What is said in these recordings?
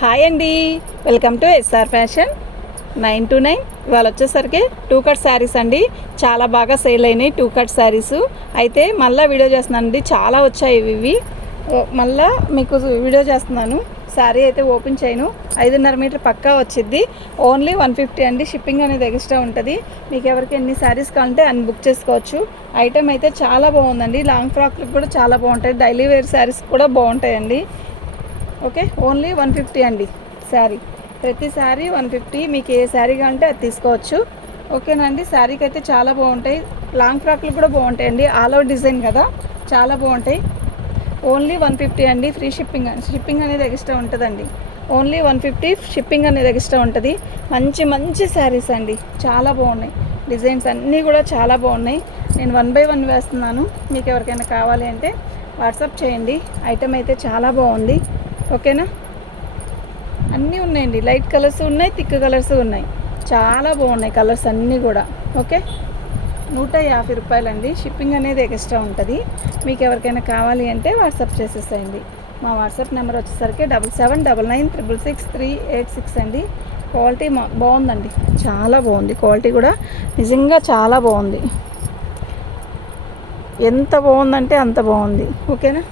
Hi అండి. Welcome to SR fashion nine to nine ఇవాళ వచ్చేసరికి టూ కట్ శారీస్ అండి. చాలా బాగా సేల్ అయినాయి టూ కట్ శారీస్ అయితే మళ్ళీ వీడియో చేస్తున్నానండి. చాలా వచ్చాయి ఇవి ఇవి. మళ్ళా మీకు వీడియో చేస్తున్నాను. శారీ అయితే ఓపెన్ చేయను. ఐదున్నర మీటర్ పక్కా వచ్చింది ఓన్లీ వన్ ఫిఫ్టీ అండి. షిప్పింగ్ అనేది ఎక్స్ట్రా ఉంటుంది. మీకు ఎవరికి ఎన్ని శారీస్ కావాలంటే అన్ని బుక్ చేసుకోవచ్చు. ఐటెం అయితే చాలా బాగుందండి. లాంగ్ ఫ్రాక్లకు కూడా చాలా బాగుంటాయి. డైలీ వేర్ శారీస్ కూడా బాగుంటాయండి. ఓకే? ఓన్లీ వన్ ఫిఫ్టీ అండి శారీ. ప్రతి శారీ వన్ ఫిఫ్టీ. మీకు ఏ శారీ కావాలంటే అది తీసుకోవచ్చు. ఓకేనండి శారీకి అయితే చాలా బాగుంటాయి. లాంగ్ ఫ్రాక్లు కూడా బాగుంటాయండి. ఆల్ అవుట్ డిజైన్ కదా? చాలా బాగుంటాయి. ఓన్లీ వన్ ఫిఫ్టీ అండి. ఫ్రీ షిప్పింగ్ షిప్పింగ్ అనేది ఎక్స్ట్రా ఉంటుందండి. ఓన్లీ వన్ ఫిఫ్టీ షిప్పింగ్ అనేది ఎక్స్ట్రా ఉంటుంది. మంచి మంచి శారీస్ అండి. చాలా బాగున్నాయి. డిజైన్స్ అన్నీ కూడా చాలా బాగున్నాయి. నేను వన్ బై వన్ వేస్తున్నాను. మీకు ఎవరికైనా కావాలి అంటే వాట్సాప్ చేయండి. ఐటమ్ అయితే చాలా బాగుంది. ఓకేనా? అన్నీ ఉన్నాయండి. లైట్ కలర్స్ ఉన్నాయి థిక్ కలర్స్ ఉన్నాయి. చాలా బాగున్నాయి కలర్స్ అన్నీ కూడా. ఓకే? నూట యాభై రూపాయలండి. షిప్పింగ్ అనేది ఎక్స్ట్రా ఉంటుంది. మీకు ఎవరికైనా కావాలి అంటే వాట్సాప్ చేసేసేయండి. మా వాట్సాప్ నెంబర్ వచ్చేసరికి double seven double nine triple six three eight six అండి. క్వాలిటీ మా బాగుందండి. చాలా బాగుంది. క్వాలిటీ కూడా నిజంగా చాలా బాగుంది. ఎంత బాగుందంటే అంత బాగుంది. ఓకేనా?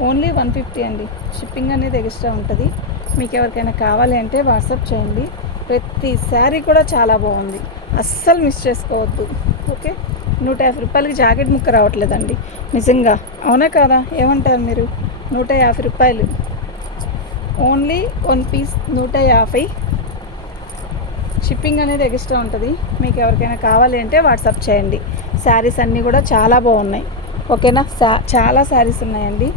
ఓన్లీ వన్ ఫిఫ్టీ అండి. షిప్పింగ్ అనేది ఎక్స్ట్రా ఉంటుంది. మీకు ఎవరికైనా కావాలి అంటే వాట్సాప్ చేయండి. ప్రతి శారీ కూడా చాలా బాగుంది. అస్సలు మిస్ చేసుకోవద్దు. ఓకే? నూట యాభై రూపాయలకి జాకెట్ ముక్క రావట్లేదండి. నిజంగా. అవునా కాదా? ఏమంటారు మీరు? నూట యాభై రూపాయలు. ఓన్లీ వన్ పీస్ నూట యాభై. షిప్పింగ్ అనేది ఎక్స్ట్రా ఉంటుంది. మీకు ఎవరికైనా కావాలి అంటే వాట్సాప్ చేయండి. శారీస్ అన్నీ కూడా చాలా బాగున్నాయి. ఓకేనా? చాలా శారీస్ ఉన్నాయండి.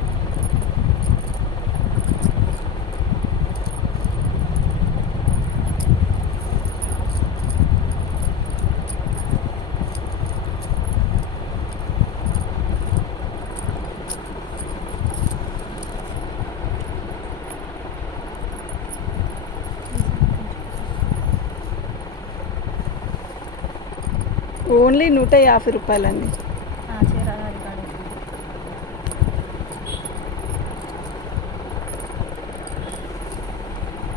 ఓన్లీ నూట యాభై రూపాయలండి.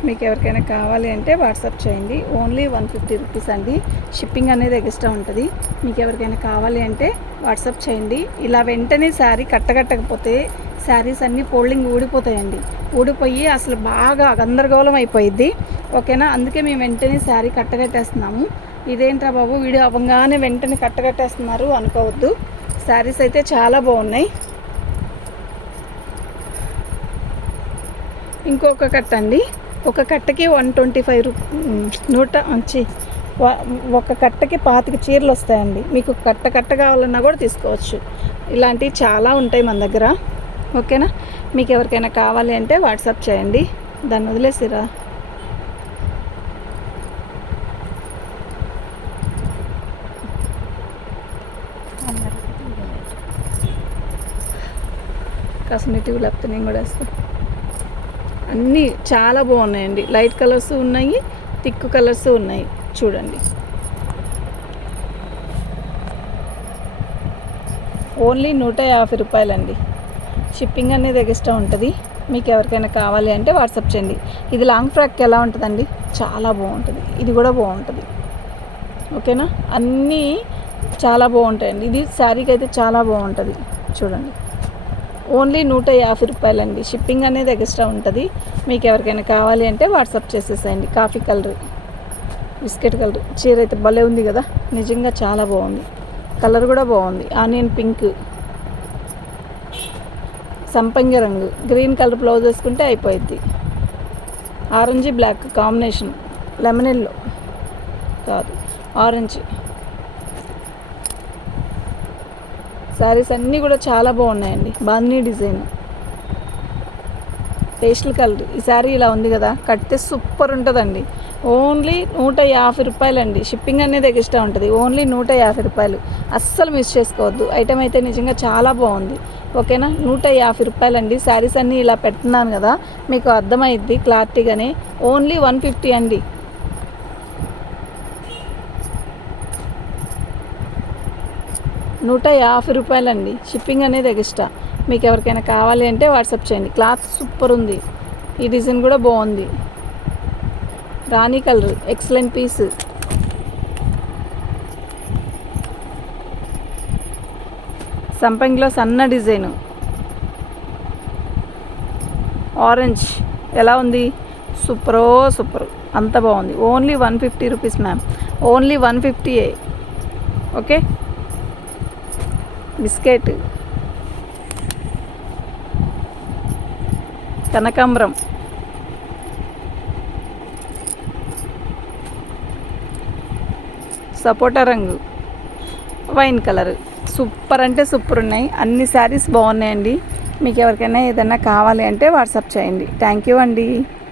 మీకు ఎవరికైనా కావాలి అంటే వాట్సాప్ చేయండి. ఓన్లీ వన్ ఫిఫ్టీ రూపీస్ అండి. షిప్పింగ్ అనేది ఎక్స్ట్రా ఉంటుంది. మీకు ఎవరికైనా కావాలి అంటే వాట్సాప్ చేయండి. ఇలా వెంటనే శారీ కట్టకట్టకపోతే శారీస్ అన్నీ ఫోల్డింగ్ ఊడిపోతాయండి. ఊడిపోయి అసలు బాగా గందరగోళం అయిపోయిద్ది. ఓకేనా? అందుకే మేము వెంటనే శారీ కట్టకట్టేస్తున్నాము ఇదేంట్రా బాబు? వీడియో అవ్వగానే వెంటనే కట్టగట్టేస్తున్నారు అనుకోవద్దు. శారీస్ అయితే చాలా బాగున్నాయి. ఇంకొక కట్ట అండి. ఒక కట్టకి వన్ ట్వంటీ ఫైవ్ రూ నూట మంచి ఒక కట్టకి పాతిక చీరలు వస్తాయండి. మీకు కట్ట కట్ట కావాలన్నా కూడా తీసుకోవచ్చు. ఇలాంటివి చాలా ఉంటాయి మన దగ్గర. ఓకేనా? మీకు ఎవరికైనా కావాలి అంటే వాట్సాప్ చేయండి. దాన్ని వదిలేసిరా. కాస్మెటిక్ లేకపోతే నేను కూడా వేస్తాను అన్నీ చాలా బాగున్నాయండి. లైట్ కలర్స్ ఉన్నాయి థిక్ కలర్స్ ఉన్నాయి. చూడండి. ఓన్లీ నూట యాభై రూపాయలండి. షిప్పింగ్ అనేది ఎక్స్ట్రా ఉంటుంది. మీకు ఎవరికైనా కావాలి అంటే వాట్సాప్ చేయండి. ఇది లాంగ్ ఫ్రాక్ ఎలా ఉంటుందండి? చాలా బాగుంటుంది. ఇది కూడా బాగుంటుంది. ఓకేనా అన్నీ చాలా బాగుంటాయండి. ఇది శారీకి అయితే చాలా బాగుంటుంది. చూడండి. ఓన్లీ నూట యాభై రూపాయలండి. షిప్పింగ్ అనేది ఎక్స్ట్రా ఉంటుంది. మీకు ఎవరికైనా కావాలి అంటే వాట్సాప్ చేసేసేయండి. కాఫీ కలర్ బిస్కెట్ కలర్ చీర అయితే భలే ఉంది కదా? నిజంగా చాలా బాగుంది. కలర్ కూడా బాగుంది. ఆనియన్ పింక్ సంపంగి రంగు. గ్రీన్ కలర్ బ్లౌజ్ వేసుకుంటే అయిపోయిద్ది. Orange black combination lemon yellow కాదు. ఆరెంజ్ శారీస్ అన్నీ కూడా చాలా బాగున్నాయండి. బాగున్నాయి డిజైన్. పేస్టల్ కలర్ ఈ శారీ ఇలా ఉంది కదా కడితే సూపర్ ఉంటుందండి. ఓన్లీ నూట యాభై రూపాయలండి. షిప్పింగ్ అనేది ఎక్స్ట్రా ఉంటుంది. ఓన్లీ నూట యాభై రూపాయలు. అస్సలు మిస్ చేసుకోవద్దు. ఐటమ్ అయితే నిజంగా చాలా బాగుంది. ఓకేనా? నూట యాభై రూపాయలండి. శారీస్ అన్నీ ఇలా పెడుతున్నాను కదా మీకు అర్థమైద్ది క్లారిటీగానే. ఓన్లీ వన్ ఫిఫ్టీ అండి. నూట యాభై రూపాయలండి. షిప్పింగ్ అనేది ఎక్స్ట్రా మీకు ఎవరికైనా కావాలి అంటే వాట్సాప్ చేయండి. క్లాత్ సూపర్ ఉంది. ఈ డిజైన్ కూడా బాగుంది. రాణి కలర్ ఎక్సలెంట్ పీస్ సంపంగిలో సన్న డిజైను ఆరెంజ్ ఎలా ఉంది? సూపరో సూపర్ oh, అంత బాగుంది. Only one fifty rupees ma'am only one ఫిఫ్టీయే okay biscuit. కనకాంబరం. సపోటా రంగు. Wine colour. సూపర్ అంటే సూపర్ ఉన్నాయి. అన్ని శారీస్ బాగున్నాయండి. మీకు ఎవరికైనా ఏదైనా కావాలి అంటే వాట్సాప్ చేయండి. థ్యాంక్ యూ అండి.